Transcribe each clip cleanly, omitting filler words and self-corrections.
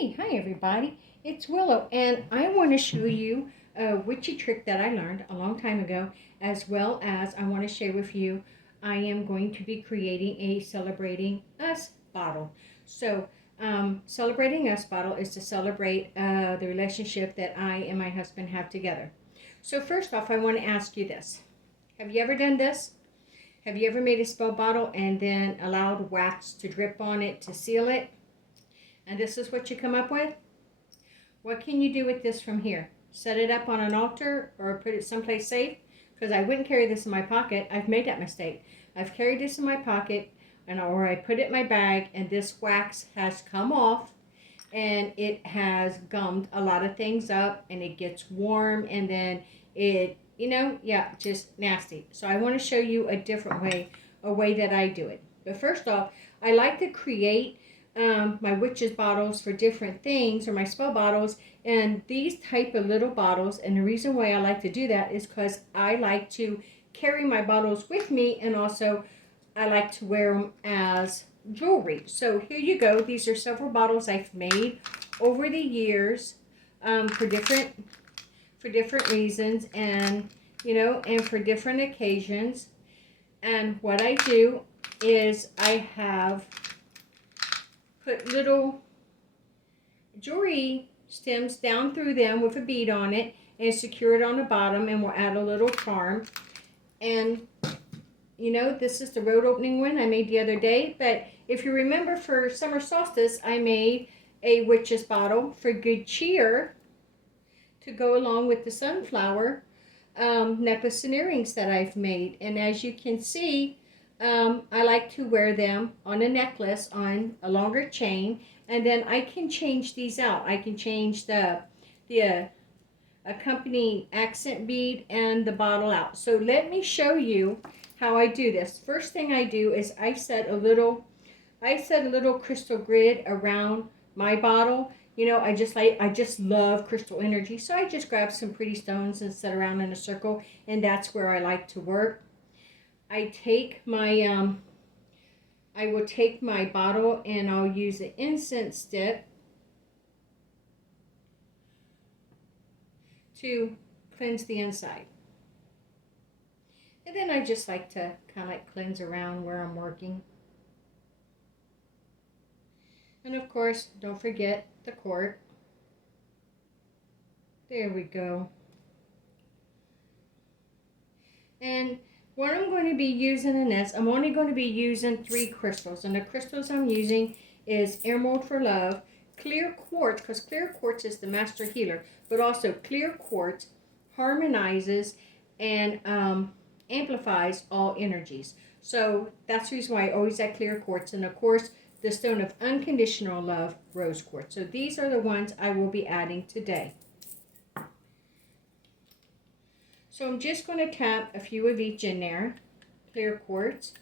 Hey, hi everybody. It's Willow, and I want to show you a witchy trick that I learned a long time ago, as well as I want to share with you. I am going to be creating a Celebrating Us bottle. So, Celebrating Us bottle is to celebrate the relationship that I and my husband have together. So, first off, I want to ask you this. Have you ever done this? Have you ever made a spell bottle and then allowed wax to drip on it to seal it? And this is what you come up with? What can you do with this from here? Set it up on an altar or put it someplace safe? Because I wouldn't carry this in my pocket. I've made that mistake. I've carried this in my pocket, or I put it in my bag, and this wax has come off and it has gummed a lot of things up, and it gets warm, and then yeah, just nasty. So I want to show you a different way, a way that I do it. But first off, I like to create my witches bottles for different things, or my spell bottles, and these type of little bottles. And the reason why I like to do that is because I like to carry my bottles with me, and also I like to wear them as jewelry. So here you go. These are several bottles I've made over the years, for different reasons, and and for different occasions. And what I do is I have put little jewelry stems down through them with a bead on it, and secure it on the bottom, and we'll add a little charm. And this is the road opening one I made the other day. But if you remember, for summer solstice, I made a witch's bottle for good cheer to go along with the sunflower necklace and earrings that I've made. And as you can see, I like to wear them on a necklace on a longer chain, and then I can change these out. I can change the accompanying accent bead and the bottle out. So let me show you how I do this. First thing I do is I set a little crystal grid around my bottle. I just love crystal energy, so I just grab some pretty stones and set around in a circle, and that's where I like to work. I will take my bottle, and I'll use an incense stick to cleanse the inside. And then I just like to kind of like cleanse around where I'm working. And of course, don't forget the cork. There we go. And what I'm going to be using in this, I'm only going to be using 3 crystals. And the crystals I'm using is Emerald for Love, Clear Quartz, because Clear Quartz is the master healer, but also Clear Quartz harmonizes and amplifies all energies. So that's the reason why I always add Clear Quartz. And of course, the stone of unconditional love, rose quartz. So these are the ones I will be adding today. So I'm just going to tap a few of each in there, clear quartz,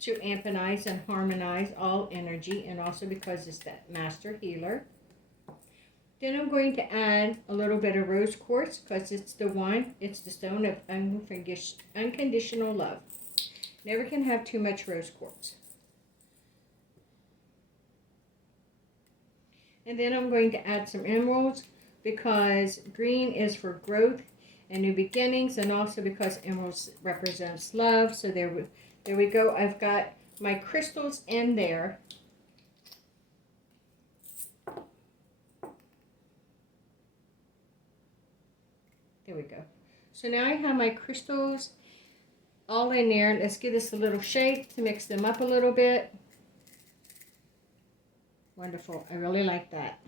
to amplify and harmonize all energy, and also because it's that master healer. Then I'm going to add a little bit of rose quartz, because it's the stone of unconditional love. Never can have too much rose quartz. And then I'm going to add some emeralds, because green is for growth and new beginnings, and also because emeralds represents love. So there we go. I've got my crystals in there. There we go. So now I have my crystals all in there. Let's give this a little shake to mix them up a little bit. Wonderful. I really like that.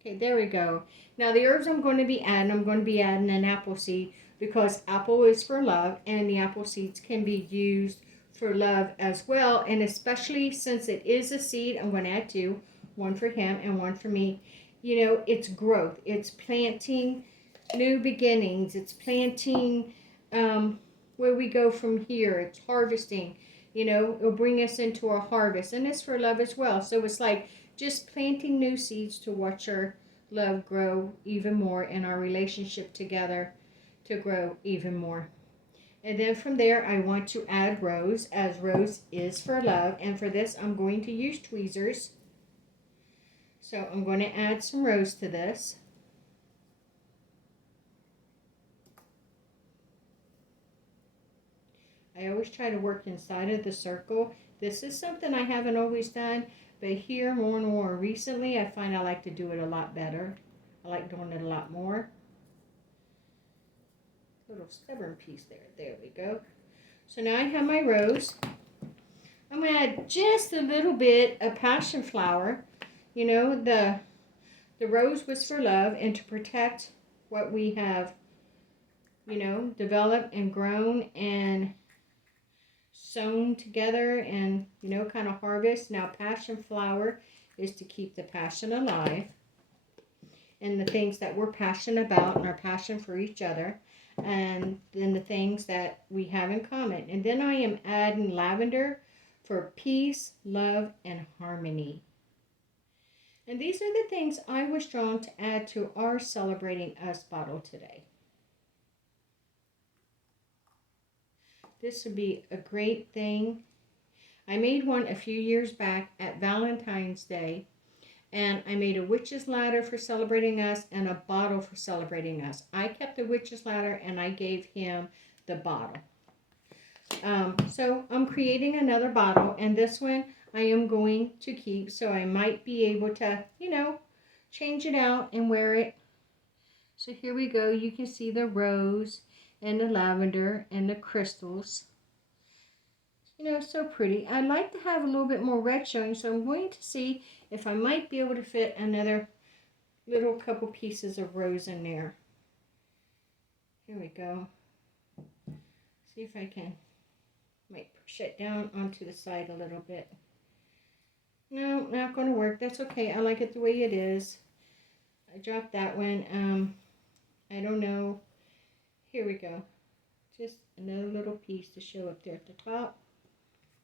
Okay, there we go. Now the herbs I'm going to be adding an apple seed, because apple is for love, and the apple seeds can be used for love as well. And especially since it is a seed, I'm going to add 2, one for him and one for me. It's growth. It's planting new beginnings. It's planting where we go from here. It's harvesting. It'll bring us into our harvest, and it's for love as well. So it's like just planting new seeds to watch our love grow even more, and our relationship together to grow even more. And then from there, I want to add rose, as rose is for love. And for this, I'm going to use tweezers So I'm going to add some rose to this. I always try to work inside of the circle. This is something I haven't always done, but here more and more recently I find I like to do it a lot better. I like doing it a lot more. Little stubborn piece there. There we go. So now I have my rose. I'm going to add just a little bit of passion flower. You know, the rose was for love and to protect what we have, you know, developed and grown and sewn together and, you know, kind of harvest. Now, passion flower is to keep the passion alive and the things that we're passionate about and our passion for each other, and then the things that we have in common. And then I am adding lavender for peace, love, and harmony. And these are the things I was drawn to add to our Celebrating Us bottle today. This would be a great thing. I made one a few years back at Valentine's Day, and I made a witch's ladder for Celebrating Us and a bottle for Celebrating Us. I kept the witch's ladder and I gave him the bottle. So I'm creating another bottle, and this one I am going to keep, so I might be able to, you know, change it out and wear it. So here we go. You can see the rose and the lavender and the crystals. You know, so pretty. I'd like to have a little bit more red showing, so I'm going to see if I might be able to fit another little couple pieces of rose in there. Here we go. See if I can. Might push it down onto the side a little bit. No, not going to work. That's okay. I like it the way it is. I dropped that one. I don't know. Here we go. Just another little piece to show up there at the top.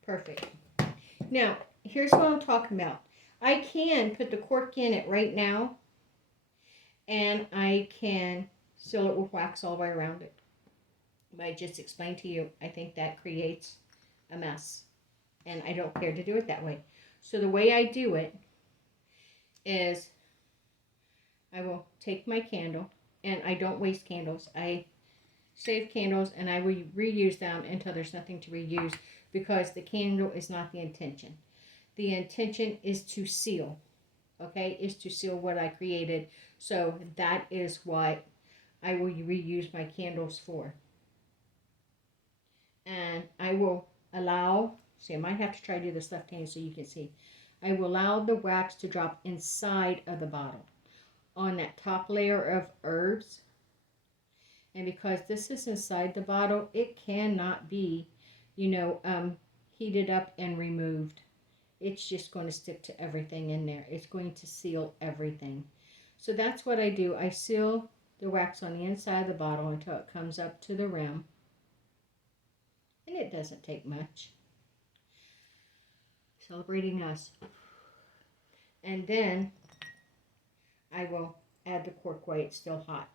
Perfect. Now, here's what I'm talking about. I can put the cork in it right now, and I can seal it with wax all the way around it. But I just explained to you, I think that creates a mess, and I don't care to do it that way. So the way I do it is I will take my candle, and I don't waste candles. I save candles, and I will reuse them until there's nothing to reuse, because the candle is not the intention. The intention is to seal, okay? Is to seal what I created. So that is what I will reuse my candles for. And I will allow, see, I might have to try to do this left-handed so you can see. I will allow the wax to drop inside of the bottle on that top layer of herbs. And because this is inside the bottle, it cannot be, you know, heated up and removed. It's just going to stick to everything in there. It's going to seal everything. So that's what I do. I seal the wax on the inside of the bottle until it comes up to the rim. And it doesn't take much. Celebrating Us. And then I will add the cork while it's still hot.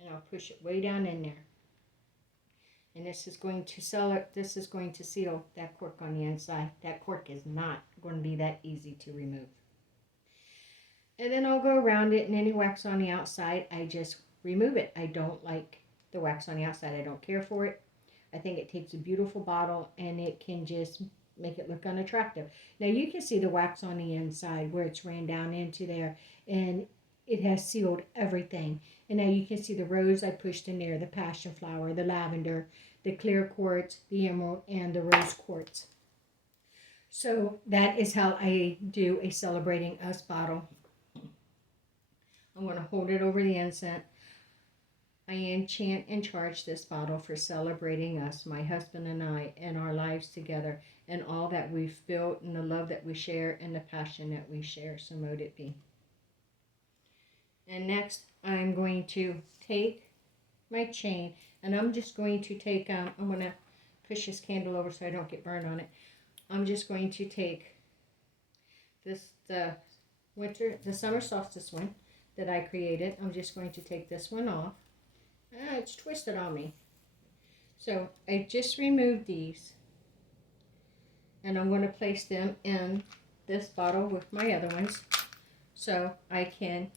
And I'll push it way down in there. And this is going to seal that cork on the inside. That cork is not going to be that easy to remove. And then I'll go around it, and any wax on the outside, I just remove it. I don't like the wax on the outside. I don't care for it. I think it takes a beautiful bottle, and it can just make it look unattractive. Now you can see the wax on the inside where it's ran down into there, and it has sealed everything. And now you can see the rose I pushed in there, the passion flower, the lavender, the clear quartz, the emerald, and the rose quartz. So that is how I do a Celebrating Us bottle. I'm going to hold it over the incense. I enchant and charge this bottle for celebrating us, my husband and I, and our lives together, and all that we've built, and the love that we share, and the passion that we share. So mote it be. And next, I'm going to take my chain, and I'm just going to take, I'm going to push this candle over so I don't get burned on it. I'm just going to take this, the summer solstice one that I created. I'm just going to take this one off. It's twisted on me. So I just removed these, and I'm going to place them in this bottle with my other ones. so I can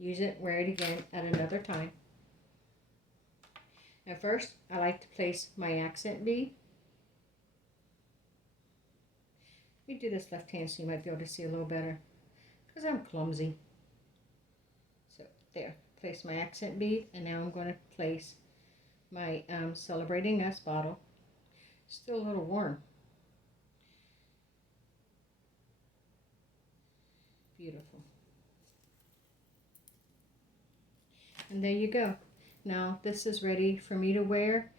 use it, wear it again at another time. Now first, I like to place my accent bead. Let me do this left hand so you might be able to see a little better, because I'm clumsy. So there, place my accent bead, and now I'm going to place my Celebrating Us bottle. Still a little warm. Beautiful. And there you go. Now this is ready for me to wear,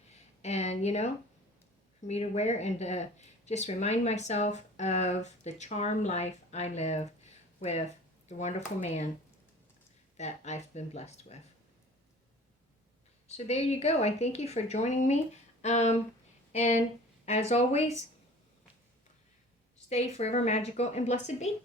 and for me to wear and just remind myself of the charmed life I live with the wonderful man that I've been blessed with. So there you go. I thank you for joining me. And as always, stay forever magical and blessed be.